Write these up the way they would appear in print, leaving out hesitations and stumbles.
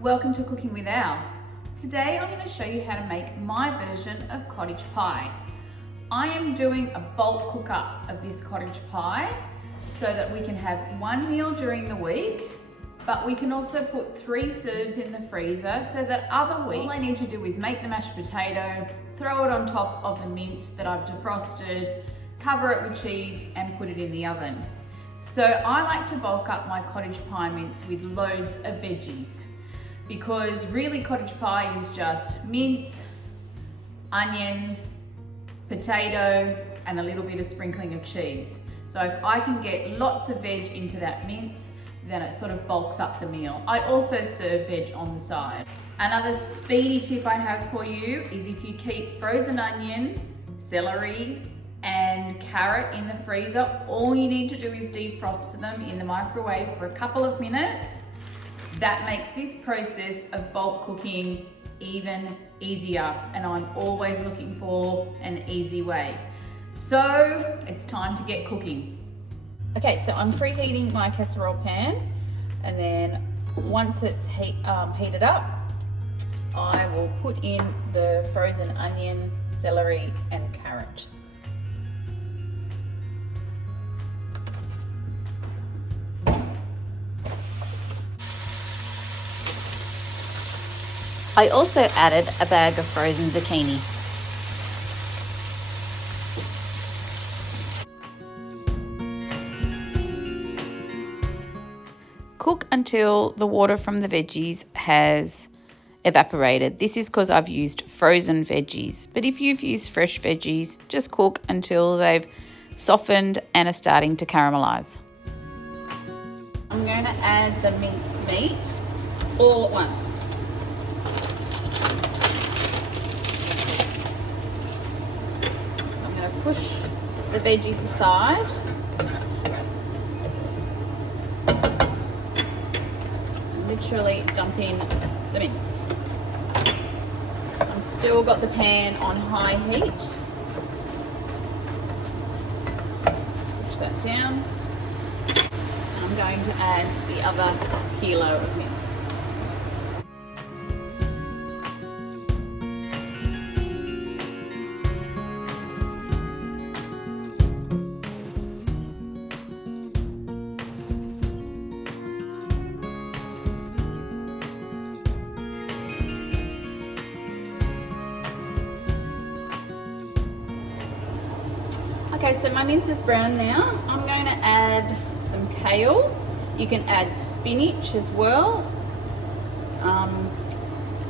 Welcome to Cooking with Al. Today I'm going to show you how to make my version of cottage pie. I am doing a bulk cook up of this cottage pie so that we can have one meal during the week, but we can also put 3 serves in the freezer so that other weeks all I need to do is make the mashed potato, throw it on top of the mince that I've defrosted, cover it with cheese and put it in the oven. So I like to bulk up my cottage pie mince with loads of veggies, because really cottage pie is just mince, onion, potato, and a little bit of sprinkling of cheese. So if I can get lots of veg into that mince, then it sort of bulks up the meal. I also serve veg on the side. Another speedy tip I have for you is if you keep frozen onion, celery, and carrot in the freezer, all you need to do is defrost them in the microwave for a couple of minutes. That makes this process of bulk cooking even easier, and I'm always looking for an easy way. So it's time to get cooking. Okay, so I'm preheating my casserole pan, and then once it's heated up, I will put in the frozen onion, celery, and carrot. I also added a bag of frozen zucchini. Cook until the water from the veggies has evaporated. This is because I've used frozen veggies, but if you've used fresh veggies, just cook until they've softened and are starting to caramelize. I'm going to add the minced meat all at once. Push the veggies aside. And literally dump in the mince. I've still got the pan on high heat. Push that down. And I'm going to add the other kilo of mince. Okay, so my mince is brown now. I'm going to add some kale. You can add spinach as well.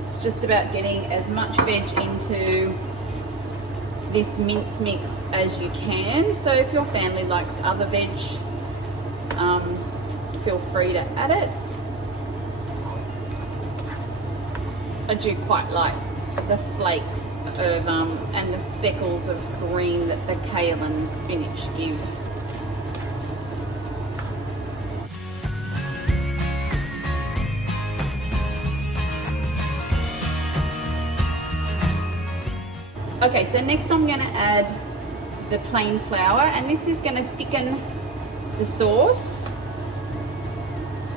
It's just about getting as much veg into this mince mix as you can. So if your family likes other veg, feel free to add it. I do quite like the flakes of and the speckles of green that the kale and spinach give. Okay, so next I'm going to add the plain flour, and this is going to thicken the sauce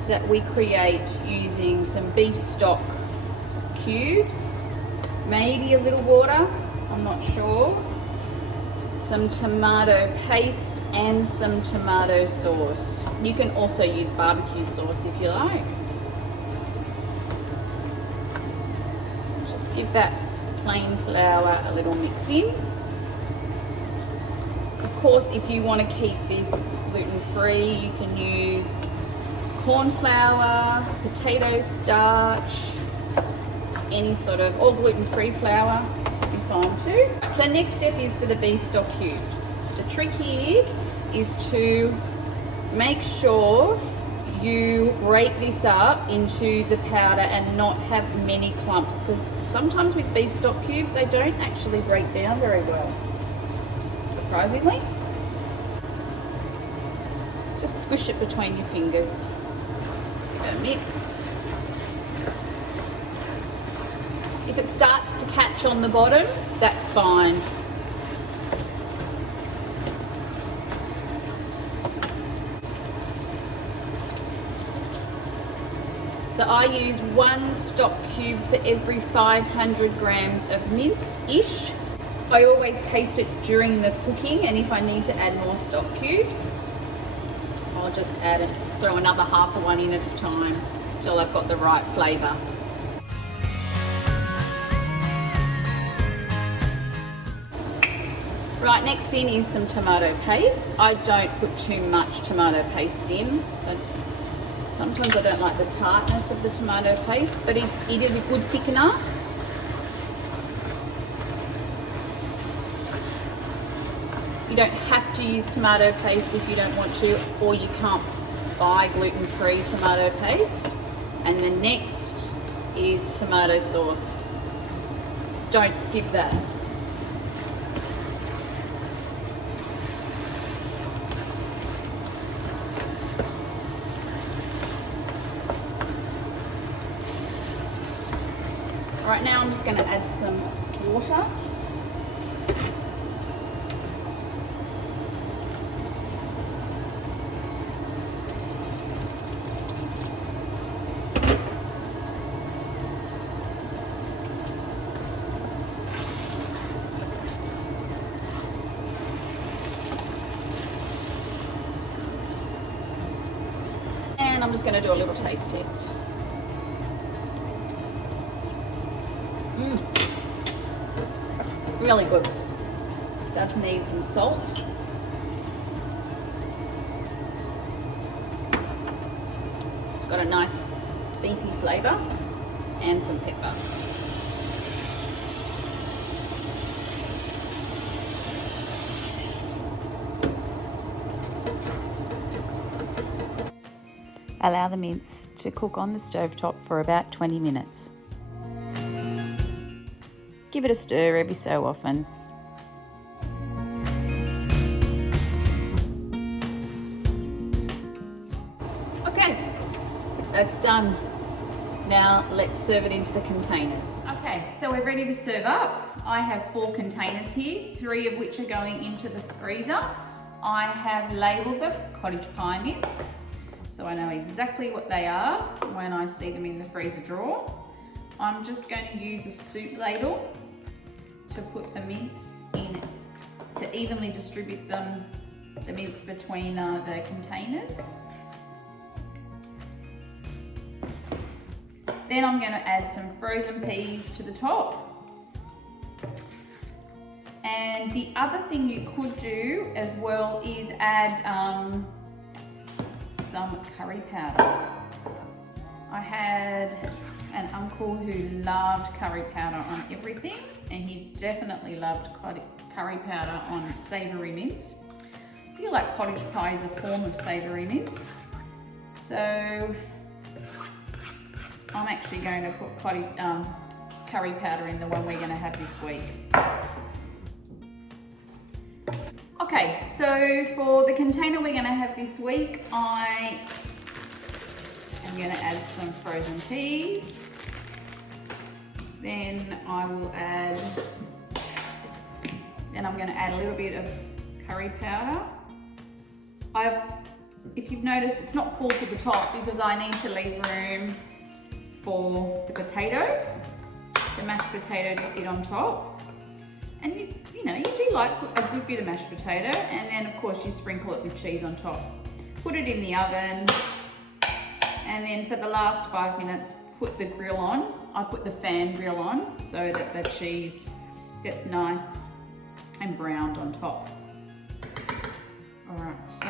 that we create using some beef stock cubes, maybe a little water, I'm not sure, some tomato paste and some tomato sauce. You can also use barbecue sauce if you like. Just give that plain flour a little mix in. Of course, if you want to keep this gluten-free, you can use corn flour, potato starch, any sort of, or gluten-free flour would be fine too. So next step is for the beef stock cubes. The trick here is to make sure you break this up into the powder and not have many clumps, because sometimes with beef stock cubes they don't actually break down very well, surprisingly. Just squish it between your fingers. Give it a mix. If it starts to catch on the bottom, that's fine. So I use 1 stock cube for every 500 grams of mince-ish. I always taste it during the cooking, and if I need to add more stock cubes, I'll just add it, throw another half of one in at a time till I've got the right flavour. Right, next in is some tomato paste. I don't put too much tomato paste in. So sometimes I don't like the tartness of the tomato paste, but it is a good thickener. You don't have to use tomato paste if you don't want to, or you can't buy gluten-free tomato paste. And the next is tomato sauce. Don't skip that. Right now I'm just going to add some water. And I'm just going to do a little taste test. Really good. Does need some salt. It's got a nice beefy flavour and some pepper. Allow the mince to cook on the stovetop for about 20 minutes. Give it a stir every so often. Okay, that's done. Now let's serve it into the containers. Okay, so we're ready to serve up. I have 4 containers here, 3 of which are going into the freezer. I have labelled them cottage pie mince, so I know exactly what they are when I see them in the freezer drawer. I'm just going to use a soup ladle to put the mince in, to evenly distribute the mince between the containers. Then I'm going to add some frozen peas to the top. And the other thing you could do as well is add some curry powder. I had an uncle who loved curry powder on everything, and he definitely loved curry powder on savoury mince. I feel like cottage pie is a form of savoury mince. So I'm actually going to put curry powder in the one we're going to have this week. Okay, so for the container we're going to have this week, I am going to add some frozen peas. Then I'm going to add a little bit of curry powder. If you've noticed, it's not full to the top because I need to leave room for the potato, the mashed potato to sit on top. And you know, you do like a good bit of mashed potato, and then of course you sprinkle it with cheese on top. Put it in the oven, and then for the last 5 minutes, put the grill on. I put the fan grill on so that the cheese gets nice and browned on top. All right, so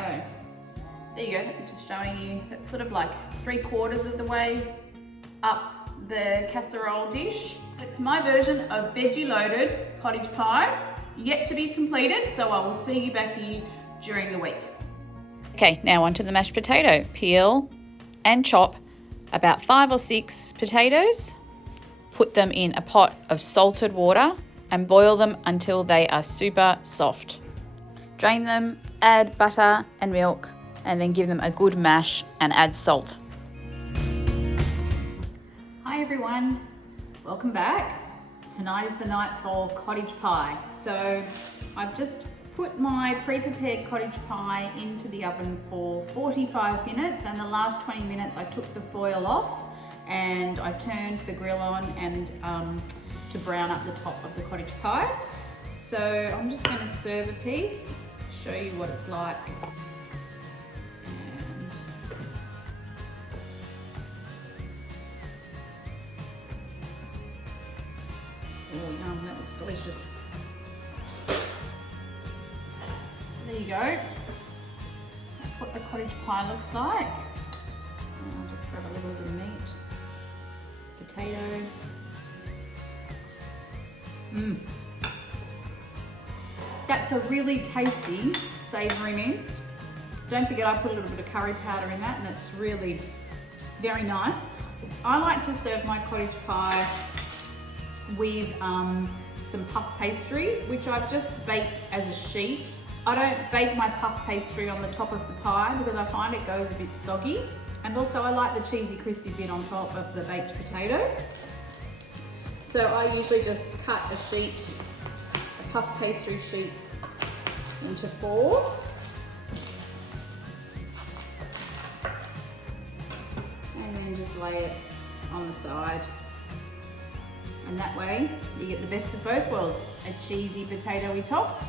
there you go. I'm just showing you, that's sort of like 3/4 of the way up the casserole dish. It's my version of veggie loaded cottage pie, yet to be completed, so I will see you back here during the week. Okay, now onto the mashed potato. Peel and chop about 5 or 6 potatoes. Put them in a pot of salted water and boil them until they are super soft. Drain them, add butter and milk, and then give them a good mash and add salt. Hi everyone, welcome back. Tonight is the night for cottage pie. So I've just put my pre-prepared cottage pie into the oven for 45 minutes, and the last 20 minutes I took the foil off and I turned the grill on and to brown up the top of the cottage pie. So I'm just going to serve a piece, show you what it's like. And oh yum, that looks delicious. There you go. That's what the cottage pie looks like. And I'll just grab a little bit of meat, potato. That's a really tasty savoury mince. Don't forget I put a little bit of curry powder in that, and it's really very nice. I like to serve my cottage pie with some puff pastry, which I've just baked as a sheet. I don't bake my puff pastry on the top of the pie because I find it goes a bit soggy. And also I like the cheesy crispy bit on top of the baked potato. So I usually just cut a sheet, a puff pastry sheet into 4. And then just lay it on the side. And that way you get the best of both worlds, a cheesy potatoey top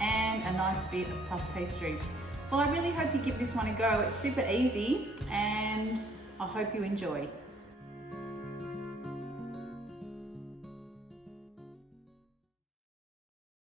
and a nice bit of puff pastry. Well, I really hope you give this one a go. It's super easy and I hope you enjoy.